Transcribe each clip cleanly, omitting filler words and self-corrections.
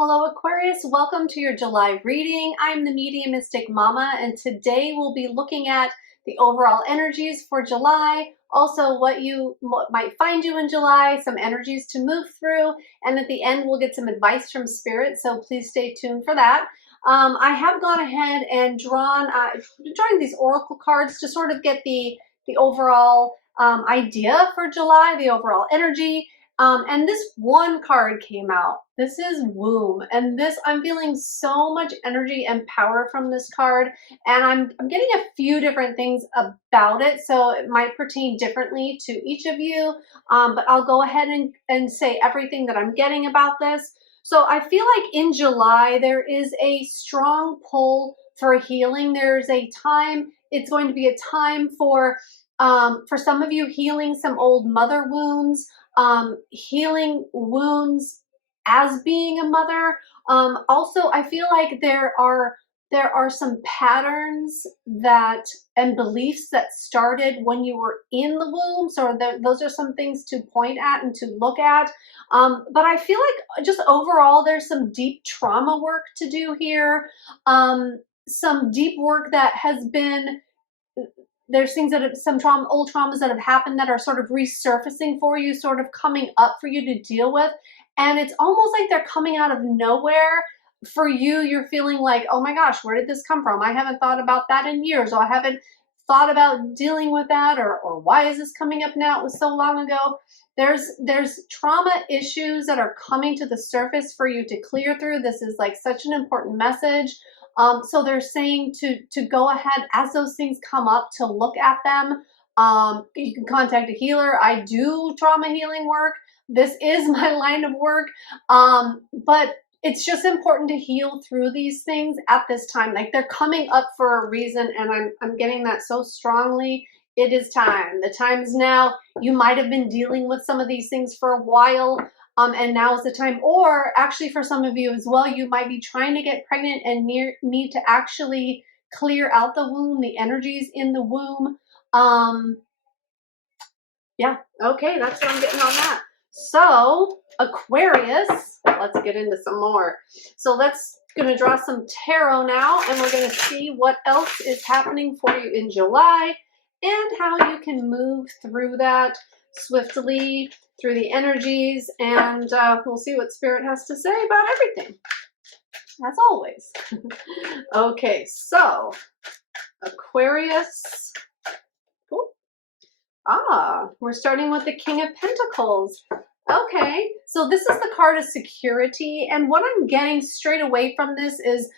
Hello Aquarius, welcome to your July reading. I'm the Mediumistic Mama, and today we'll be looking at the overall energies for July, also what might find you in July, some energies to move through, and at the end we'll get some advice from Spirit, so please stay tuned for that. I have gone ahead and drawing these oracle cards to sort of get the overall idea for July, the overall energy. And this one card came out. This is Womb, and I'm feeling so much energy and power from this card, and I'm getting a few different things about it, so it might pertain differently to each of you. But I'll go ahead and say everything that I'm getting about this. So I feel like in July there is a strong pull for healing. There's a time. It's going to be a time for some of you healing some old mother wounds. Healing wounds as being a mother. Also, I feel like there are some patterns and beliefs that started when you were in the womb. So those are some things to point at and to look at. But I feel like just overall, there's some deep trauma work to do here. Some deep work that has been there's things that old traumas that have happened that are sort of resurfacing for you, sort of coming up for you to deal with. And it's almost like they're coming out of nowhere for you. You're feeling like, oh my gosh, where did this come from? I haven't thought about that in years, or I haven't thought about dealing with that, or why is this coming up now? It was so long ago. There's trauma issues that are coming to the surface for you to clear through. This is like such an important message. So they're saying to go ahead as those things come up to look at them. You can contact a healer. I do trauma healing work. This is my line of work. But it's just important to heal through these things at this time. Like they're coming up for a reason, and I'm getting that so strongly. It is time. The time is now. You might have been dealing with some of these things for a while. And now is the time, or actually for some of you as well, you might be trying to get pregnant and need to actually clear out the womb, the energies in the womb. Yeah, okay, that's what I'm getting on that. So, Aquarius, let's get into some more. So let's gonna draw some tarot now, and we're gonna see what else is happening for you in July and how you can move through that swiftly through the energies, and we'll see what Spirit has to say about everything, as always. Okay, so Aquarius. Cool. We're starting with the King of Pentacles. Okay, so this is the card of security, and what I'm getting straight away from this is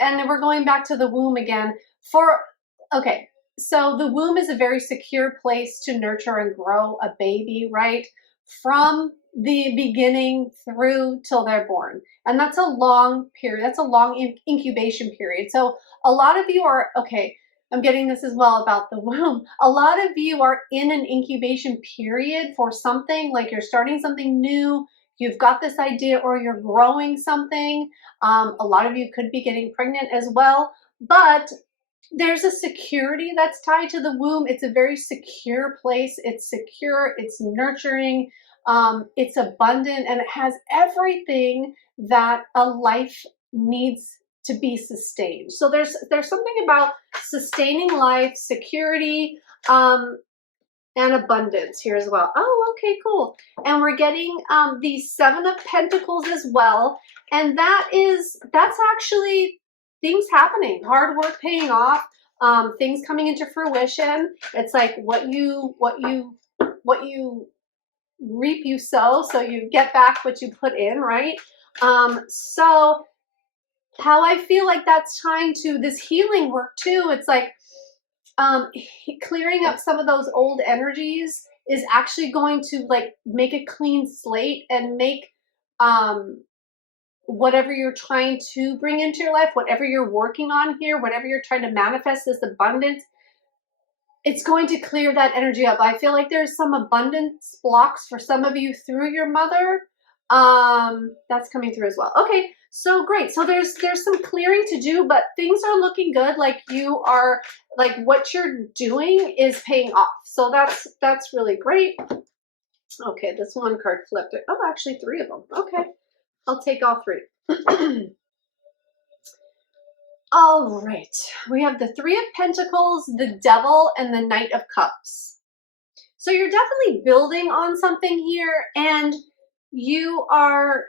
and we're going back to the womb again. Okay, so the womb is a very secure place to nurture and grow a baby, right? From the beginning through till they're born. And that's a long period. That's a long incubation period. So a lot of you are, okay, I'm getting this as well about the womb. A lot of you are in an incubation period for something, like you're starting something new, you've got this idea, or you're growing something. A lot of you could be getting pregnant as well, but there's a security that's tied to the womb. It's a very secure place. It's secure, it's nurturing, it's abundant, and it has everything that a life needs to be sustained. So there's something about sustaining life, security, and abundance here as well. Oh, okay, cool. And we're getting the Seven of Pentacles as well. And that's actually things happening, hard work paying off, things coming into fruition. It's like what you reap, you sow, so you get back what you put in, right? So how I feel like that's tying to this healing work too. It's like clearing up some of those old energies is actually going to like make a clean slate and make whatever you're trying to bring into your life, whatever you're working on here, whatever you're trying to manifest, this abundance, it's going to clear that energy up. I feel like there's some abundance blocks for some of you through your mother. That's coming through as well. Okay, so great. So there's some clearing to do, but things are looking good. Like you are, like what you're doing is paying off. So that's really great. Okay, this one card flipped. Oh, actually 3 of them. Okay. I'll take all three. All right, we have the Three of Pentacles, the Devil, and the Knight of Cups. So you're definitely building on something here, and you are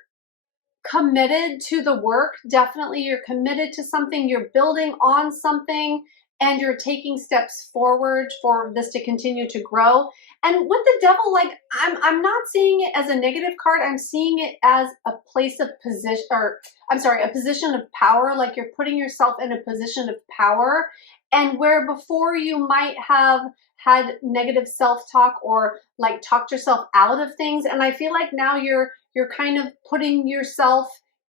committed to the work. Definitely you're committed to something, you're building on something, and you're taking steps forward for this to continue to grow. And with the Devil, like I'm not seeing it as a negative card. I'm seeing it as a place of position, or I'm sorry, a position of power. Like you're putting yourself in a position of power, and where before you might have had negative self-talk or like talked yourself out of things, and I feel like now you're kind of putting yourself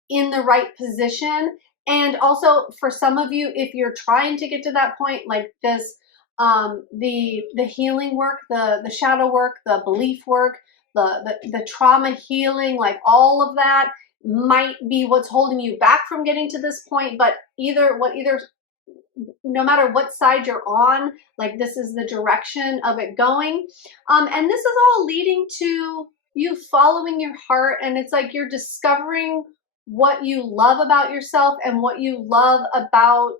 in the right position. And also for some of you, if you're trying to get to that point, like this, the healing work, the shadow work, the belief work, the trauma healing, like all of that might be what's holding you back from getting to this point. But no matter what side you're on, like this is the direction of it going. And this is all leading to you following your heart, and it's like you're discovering what you love about yourself and what you love about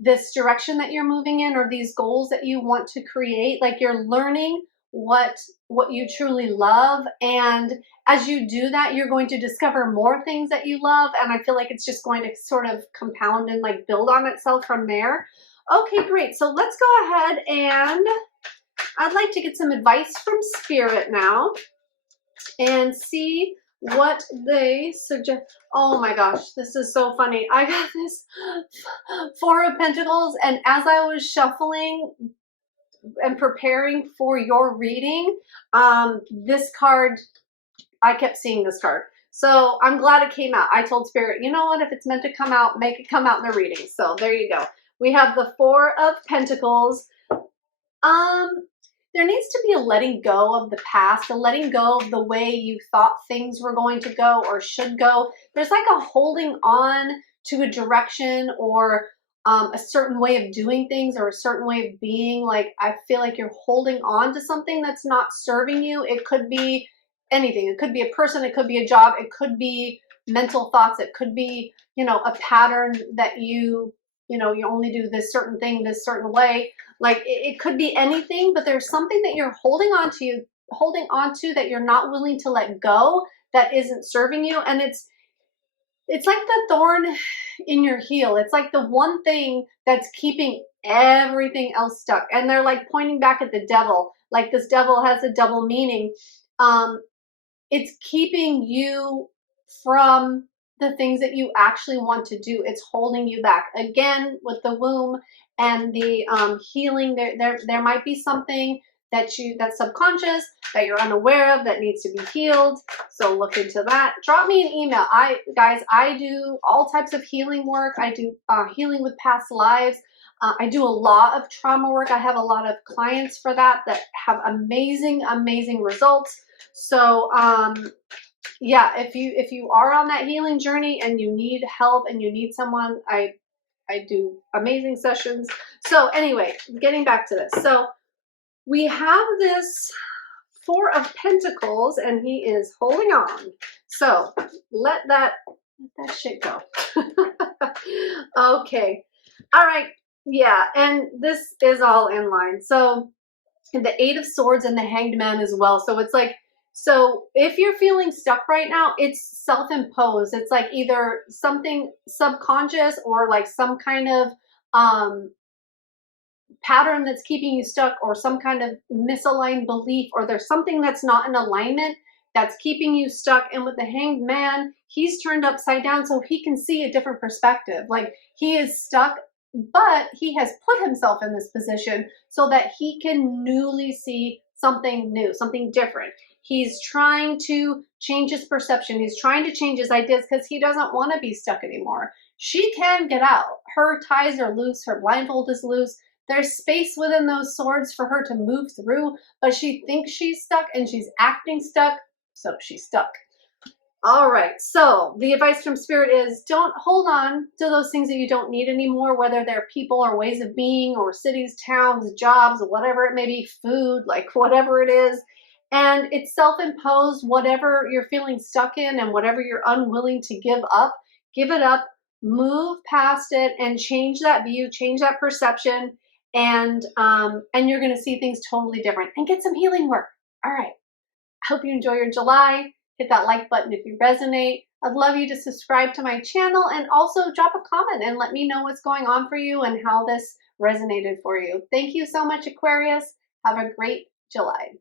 this direction that you're moving in, or these goals that you want to create. Like you're learning what you truly love, and as you do that, you're going to discover more things that you love, and I feel like it's just going to sort of compound and like build on itself from there. Okay, great. So let's go ahead, and I'd like to get some advice from Spirit now and see what they suggest. Oh my gosh, this is so funny. I got this Four of Pentacles, and as I was shuffling and preparing for your reading, this card, I kept seeing this card. So I'm glad it came out. I told Spirit, you know what, if it's meant to come out, make it come out in the reading. So there you go. We have the Four of Pentacles. There needs to be a letting go of the past, a letting go of the way you thought things were going to go or should go. There's like a holding on to a direction, or a certain way of doing things, or a certain way of being. Like I feel like you're holding on to something that's not serving you. It could be anything. It could be a person, it could be a job, it could be mental thoughts, it could be, you know, a pattern that you only do this certain thing this certain way. Like it could be anything, but there's something that you're holding on to that you're not willing to let go, that isn't serving you. And it's like the thorn in your heel. It's like the one thing that's keeping everything else stuck. And they're like pointing back at the devil. Like this devil has a double meaning. It's keeping you from the things that you actually want to do. It's holding you back. Again, with the womb and the healing, there might be something that's subconscious, that you're unaware of, that needs to be healed. So look into that. Drop me an email. I do all types of healing work. I do healing with past lives. I do a lot of trauma work. I have a lot of clients for that have amazing, amazing results. So yeah, if you are on that healing journey and you need help and you need someone, I do amazing sessions. So anyway, getting back to this. So we have this Four of Pentacles, and he is holding on. So let that shit go. Okay. All right. Yeah, and this is all in line. So the Eight of Swords and the Hanged Man as well. So it's like, so if you're feeling stuck right now, it's self-imposed. It's like either something subconscious, or like some kind of pattern that's keeping you stuck, or some kind of misaligned belief, or there's something that's not in alignment that's keeping you stuck. And with the Hanged Man, he's turned upside down so he can see a different perspective. Like he is stuck, but he has put himself in this position so that he can newly see something new, something different. He's trying to change his perception. He's trying to change his ideas because he doesn't want to be stuck anymore. She can get out. Her ties are loose. Her blindfold is loose. There's space within those swords for her to move through, but she thinks she's stuck and she's acting stuck, so she's stuck. All right, so the advice from Spirit is don't hold on to those things that you don't need anymore, whether they're people or ways of being or cities, towns, jobs, whatever it may be, food, like whatever it is. and it's self-imposed. Whatever you're feeling stuck in and whatever you're unwilling to give it up, move past it, and change that view, change that perception, and you're going to see things totally different and get some healing work. All right. I hope you enjoy your July. Hit that like button if you resonate. I'd love you to subscribe to my channel and also drop a comment and let me know what's going on for you and how this resonated for you. Thank you so much, Aquarius. Have a great July.